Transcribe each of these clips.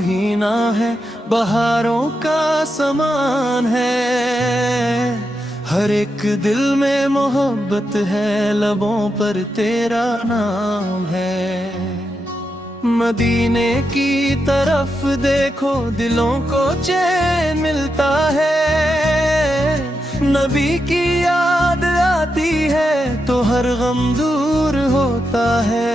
महीना है, बहारों का समान है। हर एक दिल में मोहब्बत है, लबों पर तेरा नाम है। मदीने की तरफ देखो, दिलों को चैन मिलता है। नबी की याद आती है तो हर गम दूर होता है।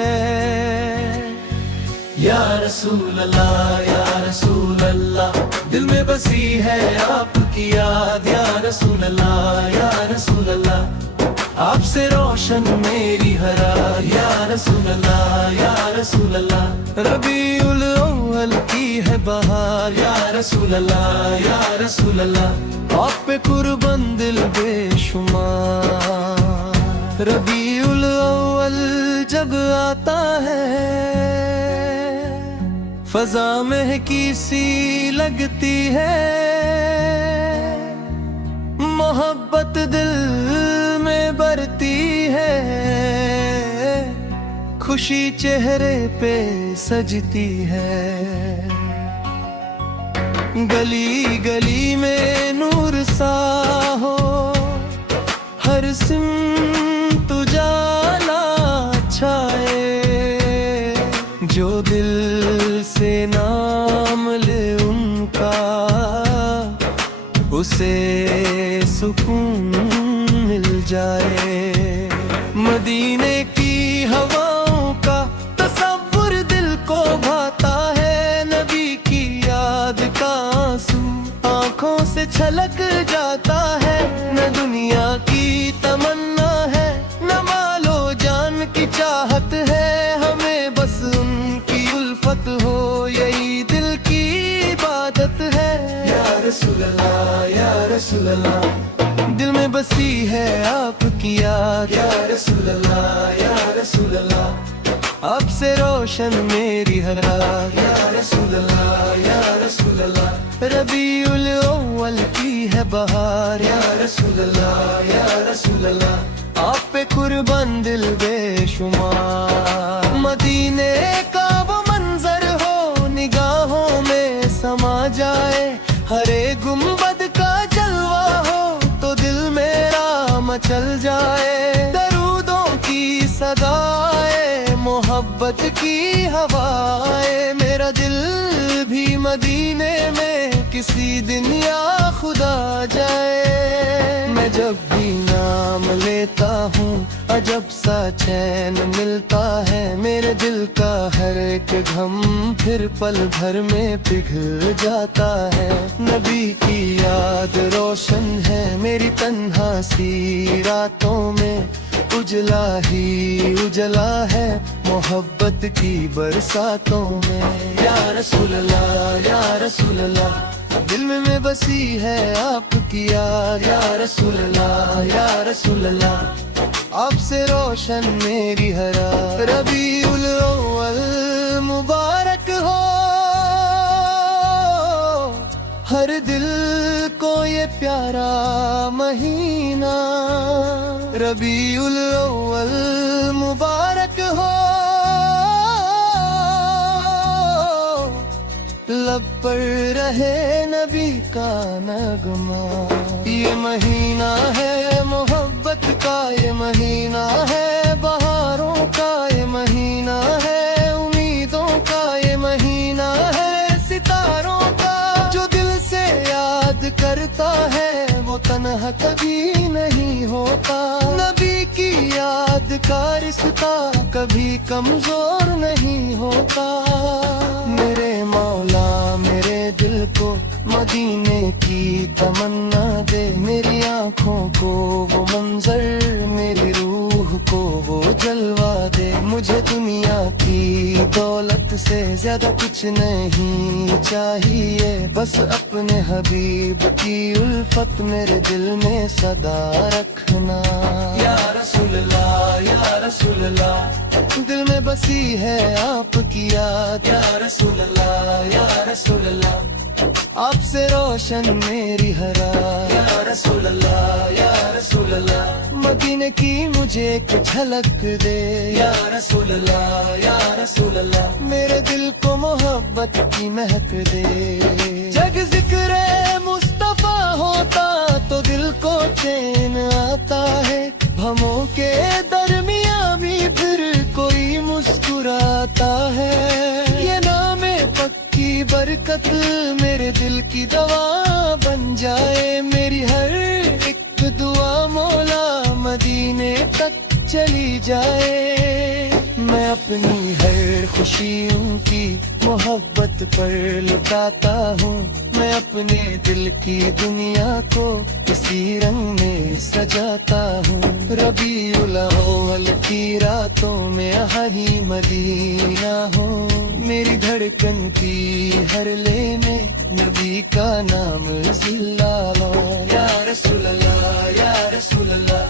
या रसूल अल्लाह, या रसूल अल्लाह, दिल में बसी है आपकी याद। या रसूल अल्लाह, या रसूल अल्लाह, आपसे रोशन मेरी हर रात। या रसूल अल्लाह, या रसूल अल्लाह, रबीउल अव्वल की है बहार। या रसूल अल्लाह, या रसूल अल्लाह, आप पे कुर्बान दिल बेशुमार। रबीउल अव्वल जब आता है, फजा महकी सी लगती है। मोहब्बत दिल में बरती है, खुशी चेहरे पे सजती है। गली गली में नूर सा हो, हर सिमत उजाला छाए। जो दिल से नाम ले उनका, उसे सुकून मिल जाए। मदीने की हवाओं का तसव्वुर दिल को भाता है। नबी की याद का आंसू आँखों से छलक जाता है। न दुनिया की तमन्ना है, न मालो जान की चाहत है। हमें बस उनकी उल्फत हो, यही दिल की इबादत है। या रसूल अल्लाह, या रसूल अल्लाह, दिल में बसी है आपकी याद। या रसूल अल्लाह, या रसूल अल्लाह, आपसे रोशन मेरी हर रात। या रसूल अल्लाह, या रसूल अल्लाह, रबीउल अव्वल की है बहार। या रसूल अल्लाह, या रसूल अल्लाह, आप पे कुर्बान दिल बेशुमार। मदीने का वो मंजर हो, निगाहों में समा जाए। हरे गुंबद का जलवा हो, तो दिल मेरा मचल जाए। दरूदों की सदाएं, मोहब्बत की हवाएं, मेरा दिल भी मदीने में किसी दिन या खुदा जाए। मैं जब भी नाम लेता हूँ, अजब सा चैन मिलता है। मेरे दिल का हर एक घम फिर पल भर में पिघल जाता है। नबी की याद रोशन है मेरी तन्हा सी रातों में। उजला ही उजला है मोहब्बत की बरसातों में। या रसूल अल्लाह, या रसूल अल्लाह, दिल में मैं बसी है आपकी याद। या रसूल अल्लाह, या रसूल अल्लाह, आपसे रोशन मेरी हर रात। रबीउल अव्वल मुबारक हो, हर दिल को ये प्यारा महीना। रबीउल अव्वल मुबारक हो, लब पर रहे नबी का नगमा। ये महीना है मोहब्बत का, ये महीना है बहारों का, ये महीना है उम्मीदों का, ये महीना है सितारों का। जो दिल से याद करता है वो तन्हा कभी नहीं होता। नबी की याद का रिश्ता कभी कमजोर नहीं होता। मेरे मौला मेरे दिल को मदीने की तमन्ना दे। मेरी आँखों को वो मंजर, मेरी रूह को वो जलवा दे। मुझे दुनिया की दौलत से ज्यादा कुछ नहीं चाहिए, बस अपने हबीब की उल्फत मेरे दिल में सदा रखना। या रसूल अल्लाह, या रसूल अल्लाह, दिल में बसी है आपकी याद। या रसूल अल्लाह, या रसूल अल्लाह, आपसे रोशन मेरी हरा या रसूल अल्लाह या रसूल अल्लाह। मदीने की मुझे एक झलक दे या रसूल अल्लाह या रसूल अल्लाह। मेरे दिल को मोहब्बत की महक दे। जग जिक्र मुस्तफा होता तो दिल को चैन आता है। हमों के दरमिया भी फिर कोई मुस्कुराता है। ये नाम पक्की बरकत मेरे दिल की दवा बन जाए। मेरी हर एक दुआ मौला मदीने तक चली जाए। मैं अपनी हर खुशी उनकी मोहब्बत पर लुटाता हूँ। मैं अपने दिल की दुनिया को इसी रंग में सजाता हूँ। रबीउल अव्वल की रातों में हरी मदीना हो। मेरी धड़कन की हर ले में नबी का नाम जिल्ला लो या रसूल अल्लाह या रसूल अल्लाह।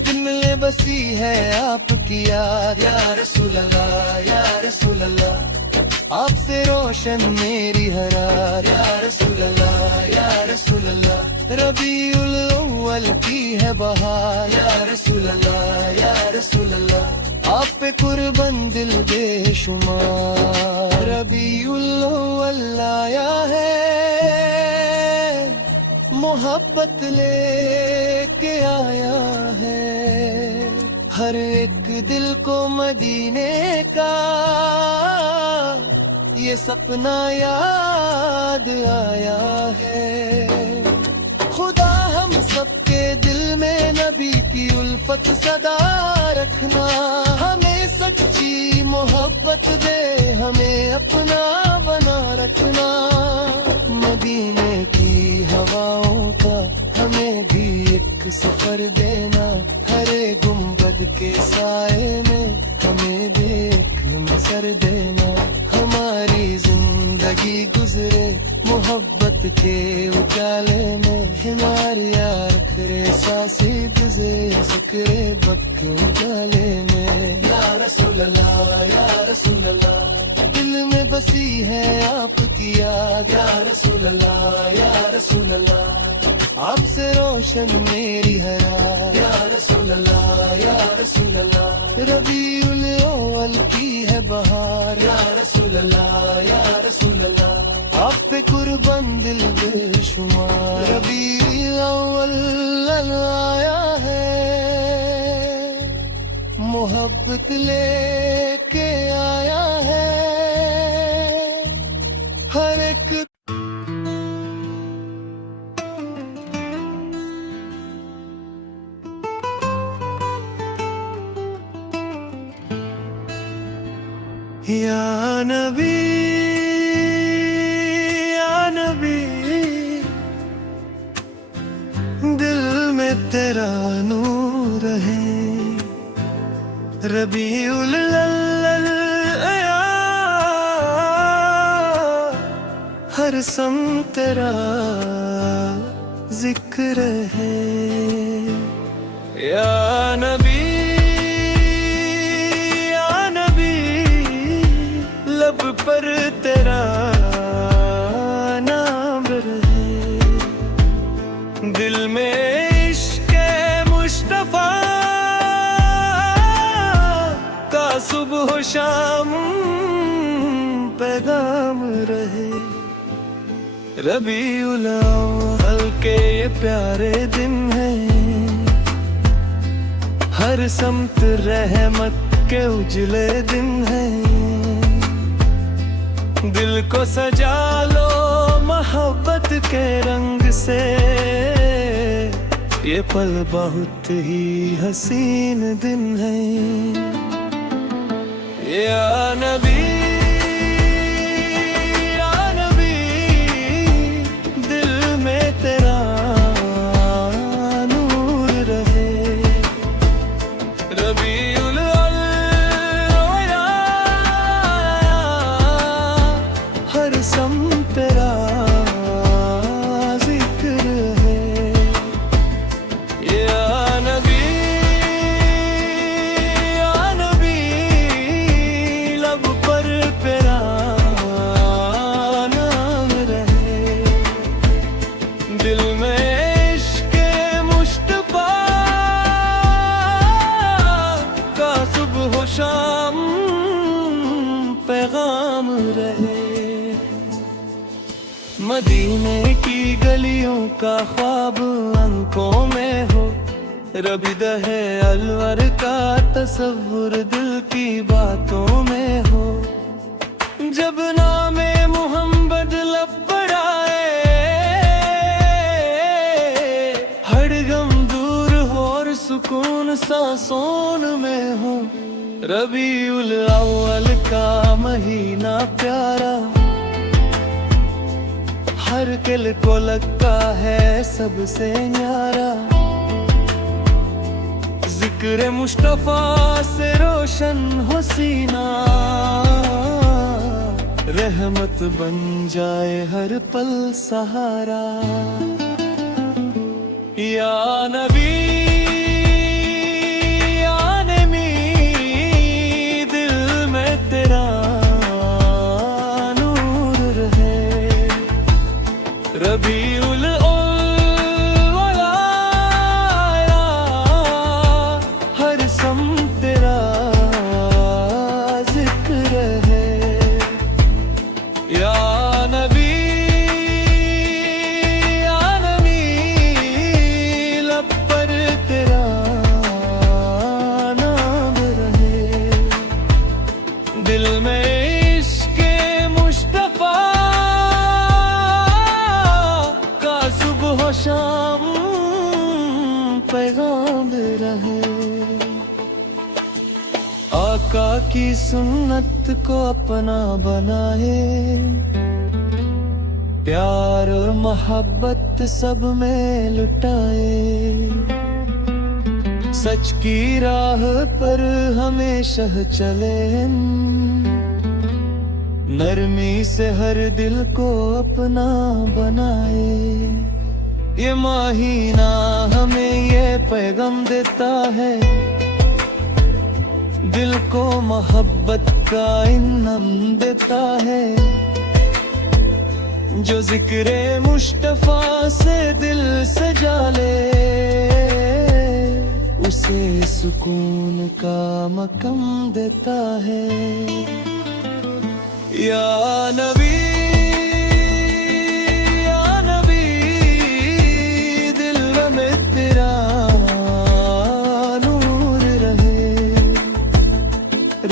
दिल में बसी है आपकी याद या रसूल अल्लाह या रसूल अल्लाह। आपसे रोशन मेरी हरार या रसूल अल्लाह या रसूल अल्लाह। रबीउल अव्वल की है बहार या रसूल अल्लाह या रसूल अल्लाह। आप पे कुर्बान दिल बेशुमार। रबीउल अव्वल आया है मोहब्बत लेके आया है। हर एक दिल को मदीने का ये सपना याद आया है। खुदा हम सबके दिल में नबी की उल्फत सदा रखना। हमें सच्ची मोहब्बत दे हमें अपना बना रखना। मदीने की हवाओं का हमें भी एक सफर देना। हरे गुंबद के साए में हमें भी एक नजर देना। हमारी जिंदगी गुजरे मोहब्बत के उजाले में। हमारी आखिरी सांसें गुजरे जिक्रे बक उजाले में। या रसूल अल्लाह या रसूल अल्लाह। दिल में बसी है आपकी याद या रसूल अल्लाह या रसूल अल्लाह। आपसे रोशन मेरी हरा या रसूल अल्लाह या रसूल अल्लाह। रबीउल अव्वल की है बहार या रसूल अल्लाह या रसूल अल्लाह। आप पे कुर्बान दिल बेशुमार। रबीउल अव्वल आया है मोहब्बत लेके आया है। हर एक या नबी दिल में तेरा नूर है। रबीउल अव्वल आया हर सम तेरा जिक्र है। या नबी लब पर तेरा नाम रहे। दिल में इश्क़ मुस्तफा का सुबह शाम पैगाम रहे। रबीउल अव्वल के ये प्यारे दिन हैं। हर समत रहमत के उजले दिन हैं। दिल को सजा लो मोहब्बत के रंग से। ये पल बहुत ही हसीन दिन है। या नबी दिल में तेरा नूर रहे। रबीउल अव्वल हर सम तेरा जिक्र है। या नबी लब पर मदीने की गलियों का ख्वाब आंखों में हो, रबी दहे अलवर का तस्वुर दिल की बातों में हो। जब नामे मोहम्मद लब पर आए, हर गम दूर हो और सुकून सांसों में हो। रबीउल अव्वल का महीना प्यारा, हर दिल को लगता है सबसे न्यारा। जिक्र मुस्तफा से रोशन हो सीना, रहमत बन जाए हर पल सहारा। या नबी रबीउल अव्वल आया, हर सम तेरा जिक्र है। या नबी लब पर तेरा नाम रहे। दिल में इश्क़ मुस्तफा शाम पैगाम रहे। आका की सुन्नत को अपना बनाए, प्यार और मोहब्बत सब में लुटाए। सच की राह पर हमेशा चले, नरमी से हर दिल को अपना बनाए। ये महीना हमें ये पैगाम देता है, दिल को मोहब्बत का इनाम देता है। जो जिक्र मुस्तफा से दिल सजा ले, उसे सुकून का मकाम देता है। या नबी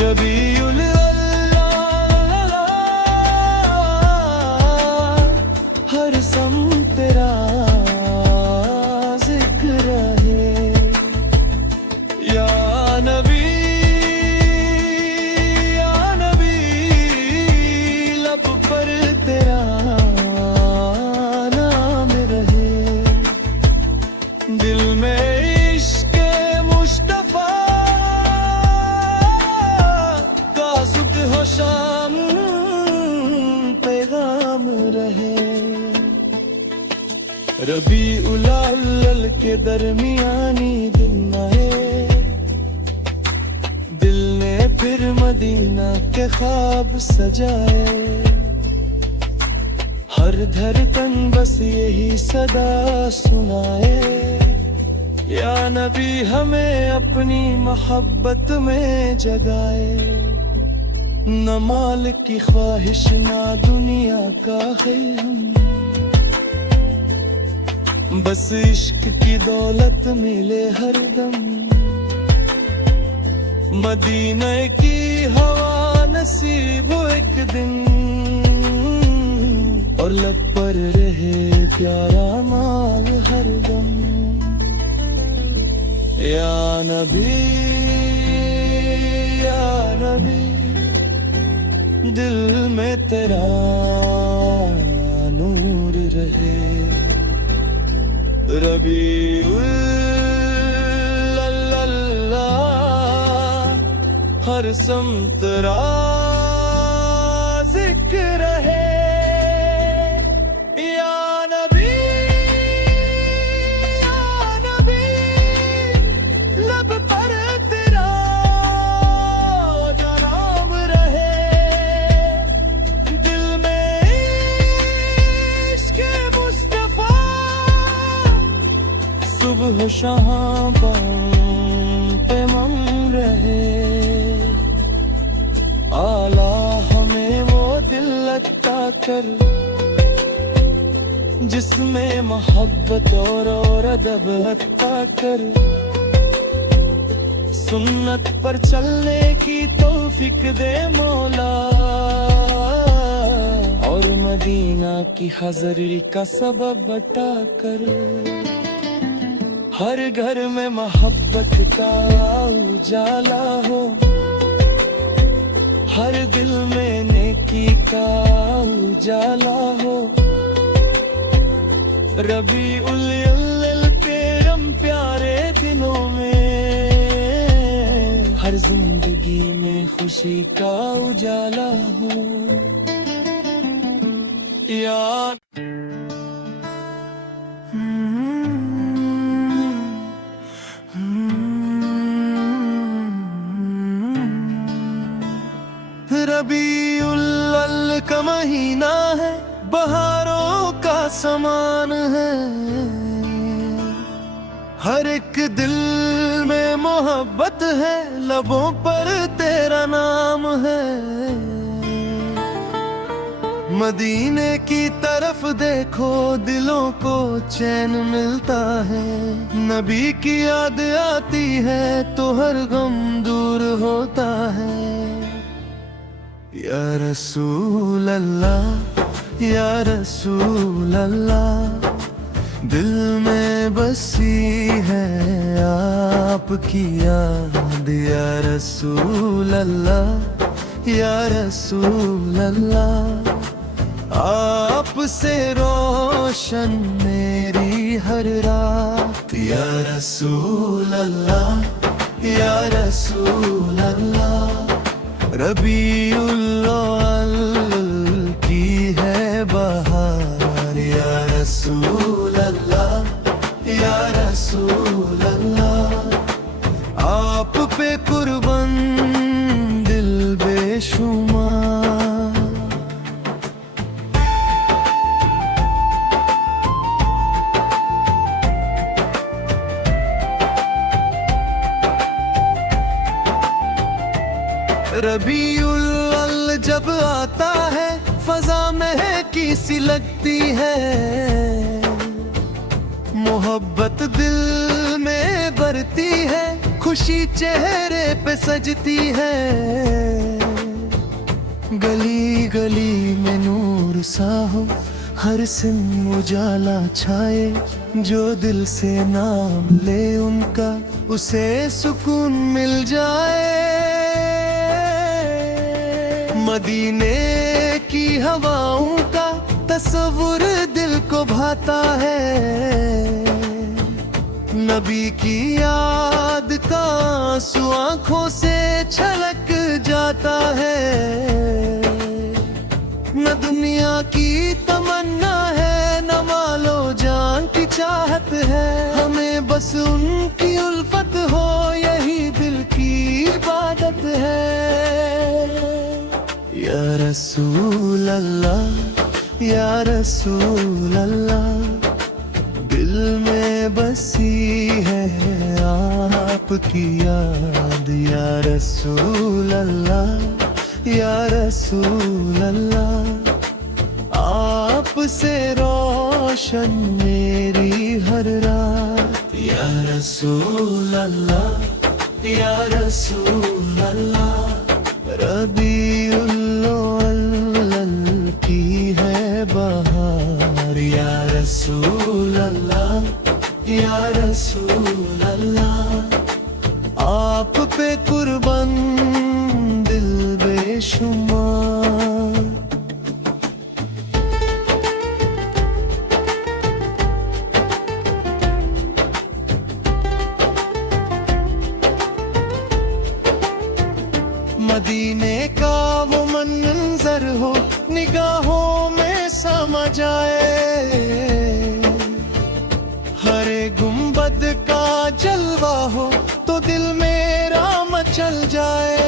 रबीउल अव्वल, हर सम तेरा जिक्र है। या नबी लब पर तेरा नाम रहे। दिल में शाम पैगाम रहे। रबीउल अव्वल के दरमियानी दिन आए, दिल ने फिर मदीना के ख्वाब सजाए। हर धड़कन बस यही सदा सुनाए, या नबी हमें अपनी मोहब्बत में जगाए। न माल की ख्वाहिश ना दुनिया का है हम, बस इश्क की दौलत मिले हर दम। मदीने की हवा नसीब हो एक दिन, और लब पर रहे प्यारा माल हर दम। या नबी दिल में तेरा नूर रहे। रबीउल अव्वल, हर सम तेरा जिक्र है। सुबह शाम पे मम रहे, आला हमें वो दिल लगता कर। जिसमें मोहब्बत और अदब अता कर, सुन्नत पर चलने की तौफीक दे मौला, और मदीना की हाज़िरी का सबब बता कर। हर घर में मोहब्बत का उजाला हो, हर दिल में नेकी का उजाला हो। रबीउल अव्वल के रम प्यारे दिनों में, हर जिंदगी में खुशी का उजाला हो। यार रबीउल अव्वल का महीना है, बहारों का समान है। हर एक दिल में मोहब्बत है, लबों पर तेरा नाम है। मदीने की तरफ देखो, दिलों को चैन मिलता है। नबी की याद आती है तो हर गम दूर होता है। या रसूल अल्लाह, या रसूल अल्लाह, दिल में बसी है आपकी याद। या रसूल अल्लाह, या रसूल अल्लाह, आपसे रोशन मेरी हर रात। या रसूल अल्लाह, या रसूल अल्लाह, रबीउल अव्वल की है बहार। या रसूल अल्लाह, या रसूल अल्लाह, आप पे कुर्बान दिल बेशुमार। रबीउल अव्वल जब आता है, फजा महकी सी लगती है। मोहब्बत दिल में भरती है, खुशी चेहरे पे सजती है। गली गली में नूर सा हो, हर सिम उजाला छाए। जो दिल से नाम ले उनका, उसे सुकून मिल जाए। मदीने की हवाओं का तस्वुर दिल को भाता है। नबी की याद का आंसू आँखों से छलक जाता है। न दुनिया की तमन्ना है, न मालो जान की चाहत है। हमें बस उनकी उल्फत हो, यही दिल की इबादत है। या रसूल अल्लाह, या रसूल अल्लाह, दिल में बसी है आपकी याद। या रसूल अल्लाह, या रसूल अल्लाह, आपसे रोशन मेरी हर रात। या रसूल अल्लाह, या रसूल अल्लाह, रबीउल अव्वल की है बहार। या रसूल अल्लाह, या रसूल अल्लाह, आप पे कुर्बान दिल बेशुमार। मदीने का वो मंजर हो, निगाहों में समा जाए। हरे गुंबद का जलवा हो, तो दिल मेरा मचल जाए।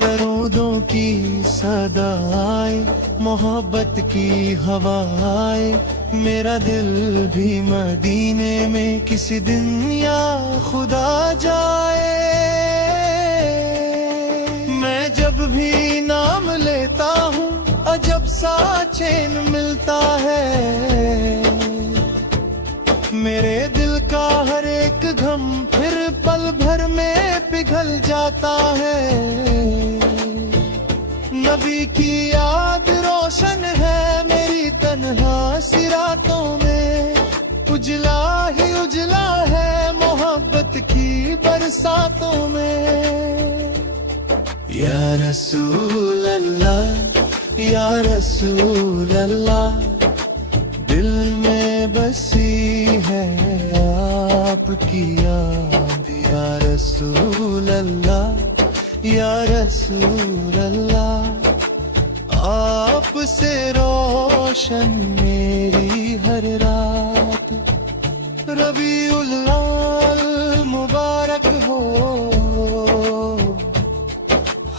दरूदों की सदा आए, मोहब्बत की हवा आए। मेरा दिल भी मदीने में किसी दिन या खुदा जाए। मैं जब भी नाम लेता हूँ, जब सा चैन मिलता है, मेरे दिल का हर एक गम फिर पल भर में पिघल जाता है। नबी की याद रोशन है मेरी तन्हा सी रातों में, उजला ही उजला है मोहब्बत की बरसातों में। या रसूल अल्लाह या रसूल अल्लाह, दिल में बसी है आपकी याद। या रसूल अल्लाह या रसूल अल्लाह, आपसे रोशन मेरी हर रात। रबीउल अव्वल मुबारक हो,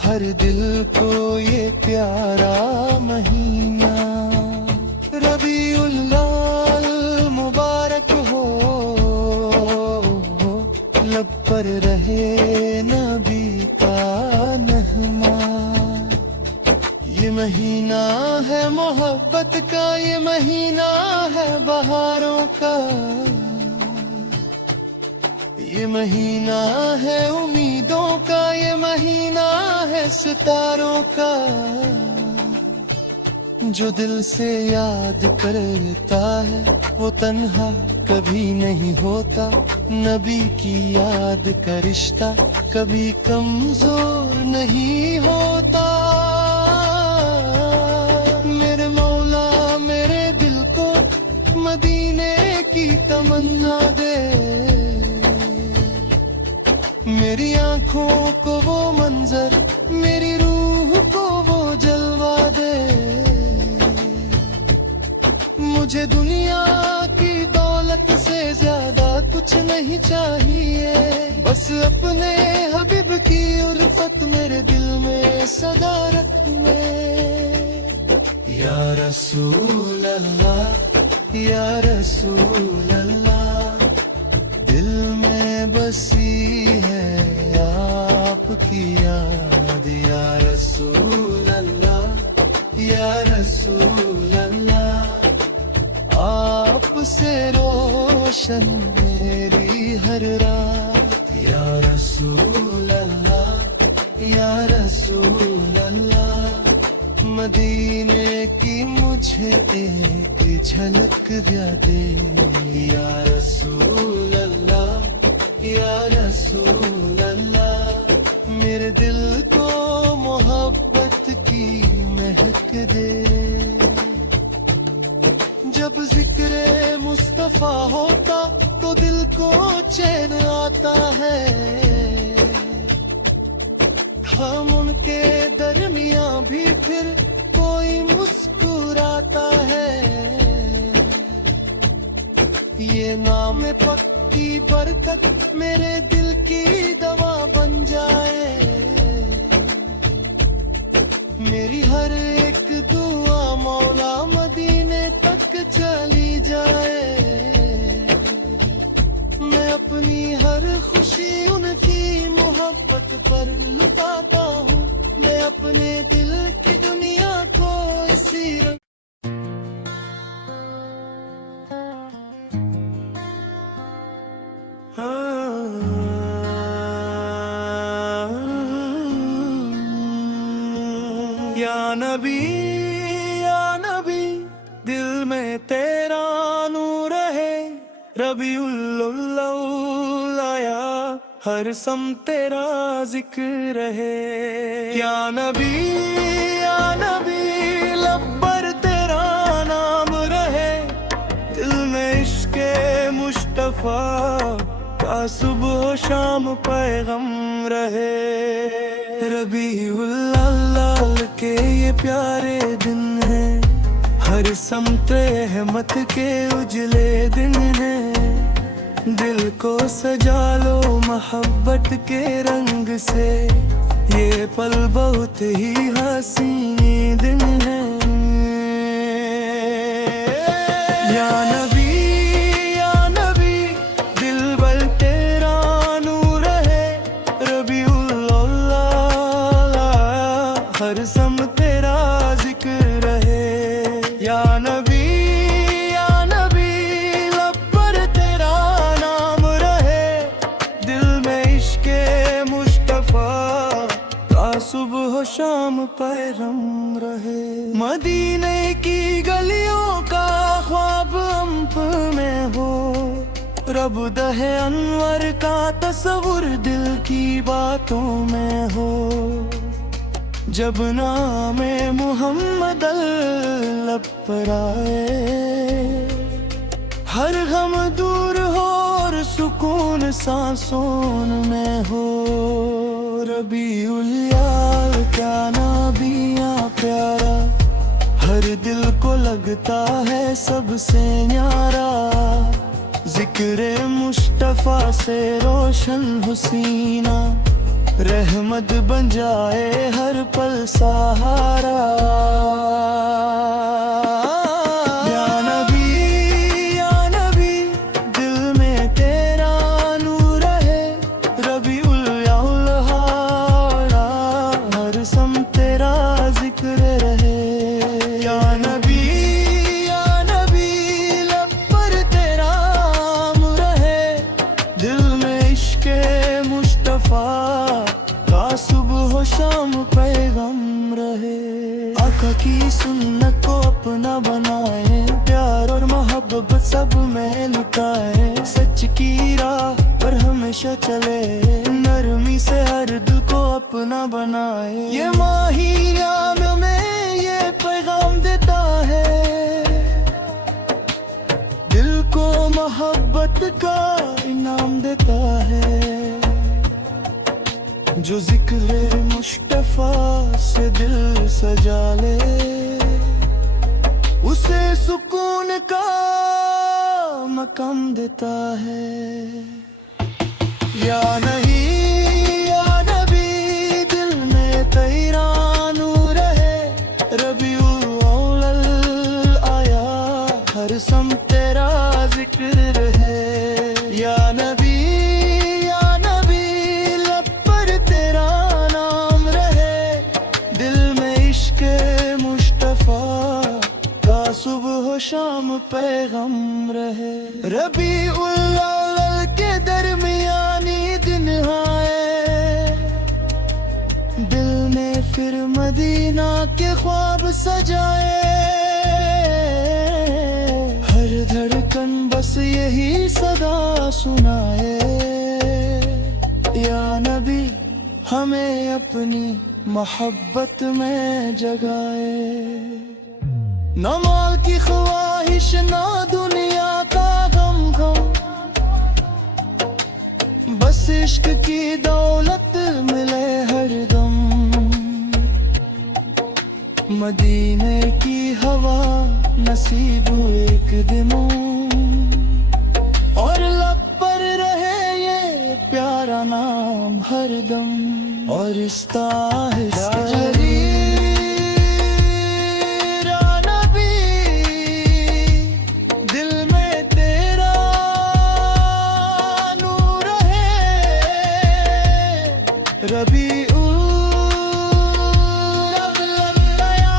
हर दिल को ये प्यारा महीना। रबीउल अव्वल मुबारक हो, लब पर रहे नबी का नगमा। ये महीना है मोहब्बत का, ये महीना है बहारों का, ये महीना है उम्मीदों का, ये महीना है सितारों का। जो दिल से याद करता है वो तन्हा कभी नहीं होता। नबी की याद का रिश्ता कभी कमजोर नहीं होता। मेरे मौला मेरे दिल को मदीने की तमन्ना दे, मेरी आंखों को वो मंजर, मेरी रूह को वो जलवा दे। मुझे दुनिया की दौलत से ज्यादा कुछ नहीं चाहिए, बस अपने हबीब की उल्फत मेरे दिल में सदा रखने। या रसूल अल्लाह या रसूल अल्लाह, दिल में बसी है आपकी याद। या रसूल अल्लाह या रसूल अल्लाह, आपसे रोशन मेरी हर रात। या रसूल अल्लाह या रसूल अल्लाह, मदीने की मुझे एक झलक दे। या रसूल अल्लाह या रसूल अल्लाह, मेरे दिल को मोहब्बत की महक दे। जब जिक्रे मुस्तफा होता तो दिल को चैन आता है, हम उनके दरमियां भी फिर कोई मुस्कुराता है। ये नाम पक्की बरकत मेरे दिल की दवा बन जाए, मेरी हर एक दुआ मौला मदीने तक चली जाए। मैं अपनी हर खुशी उनकी मोहब्बत पर लुटाता हूँ, मैं अपने दिल की दुनिया को इसी रंग। या नबी दिल में तेरा नूर है, रबीउल अव्वल आया हर सम तेरा जिक्र है। या नबी लब पर तेरा नाम रहे, दिल में इश्क़े मुस्तफा का सुबह शाम पैगम रहे। रबीउल अव्वल के ये प्यारे दिन हैं, हर समत रहमत के उजले दिन हैं। दिल को सजा लो मोहब्बत के रंग से, ये पल बहुत ही हसीन दिन है। या नबी दिल बल तेरा नूर है, रबीउल अव्वल हर सम तेरा जिक्र है। पैगम रहे। मदीने की गलियों का ख्वाब अंप में हो, रब दहे अनवर का तस्वुर दिल की बातों में हो। जब नामे मुहम्मद लब पर आए, हर गम दूर हो और सुकून सांसों में हो। रबीउल यार क्या नाबिया प्यारा, हर दिल को लगता है सबसे न्यारा। जिक्रे मुस्तफा से रोशन हुसीना, रहमत बन जाए हर पल सहारा। या नबी दिल में तेरा नूर रहे। रबीउल अव्वल हर सम तेरा जिक्र रहे। या नबी लब पर तेरा नाम रहे। दिल में इश्क़े मुस्तफा सुबह शाम पैगम रहे। आका की सुन्नत को अपना बनाए, प्यार और मोहब्बत सब में लुटाए। सच की राह पर हमेशा चले, नरमी से हर दिल को अपना बनाए। ये माहियाम में ये पैगाम देता है, दिल को मोहब्बत का इनाम देता है। जो जिक्र मुस्तफा से दिल सजा ले, उसे सुकून का मकाम देता है। या नबी दिल में तेरा नूर रहे। रबीउल अव्वल आया, हर सम तेरा जिक्र रहे। या नबी सुबह शाम पैगम रहे। रबीउल अव्वल के दरमियानी दिन आए, दिल ने फिर मदीना के ख्वाब सजाए। हर धड़कन बस यही सदा सुनाए। या नबी हमें अपनी मोहब्बत में जगाए। न माल की ख्वाहिश ना दुनिया का गम, बस इश्क की दौलत मिले हर दम। मदीने की हवा नसीब एक दिनों, और लब पर रहे ये प्यारा नाम हर दम। और आहिस्ता रबीउल अव्वल आया,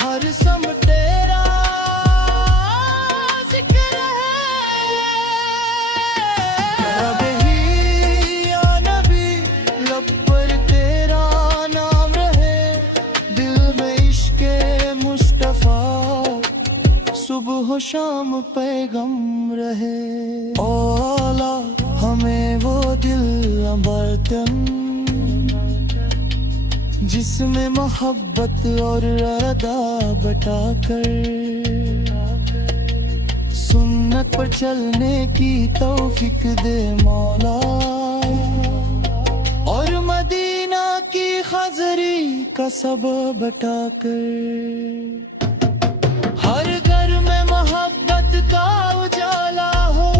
हर सम तेरा जिक्र है। या नबी लब पर तेरा नाम रहे। दिल में इश्क़े मुस्तफा सुबह शाम पैगम रहे। औला हमें वो दिल बर्तन, जिसमें मोहब्बत और अदा बटाकर सुन्नत पर चलने की तौफीक दे मौला। और मदीना की हाज़री का सबब बटाकर हर घर में मोहब्बत का उजाला हो।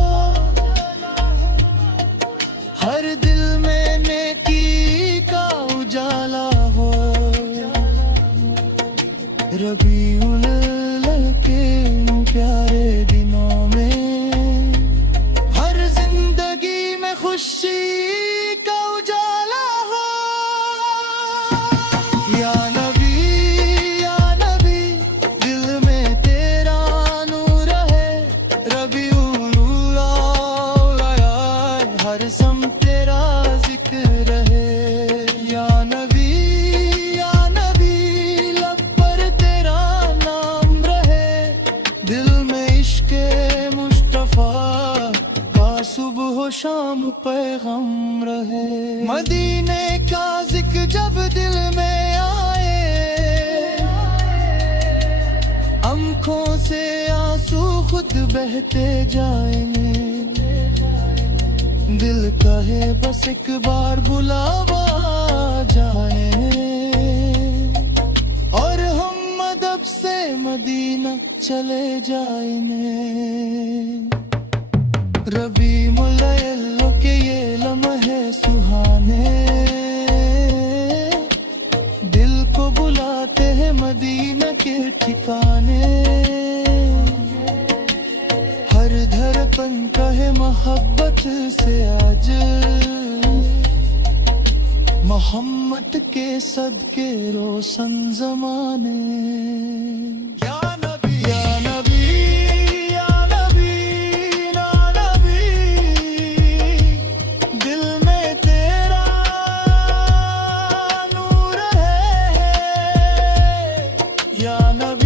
हर दिल में नेकी का उजाला हो। रबीउल अव्वल के प्यारे दिनों में हर जिंदगी में खुशी का उजाला हो। या नबी दिल में तेरा नूर रहे। रबीउल अव्वल आया, हर सम तेरा जिक्र रहे। या नबी खुद बहते जाएंगे। दिल कहे बस एक बार बुलावा जाए, और हम अदब से मदीना चले जाएंगे। रबी मुल्लो के ये लम्हे सुहाने, दिल को बुलाते हैं मदीना के ठिकाने। हर धड़कन कहे मोहब्बत से आज, मोहम्मद के सदके रोशन ज़माने। या नबी या नबी या नबी या नबी, दिल में तेरा नूर है। या नबी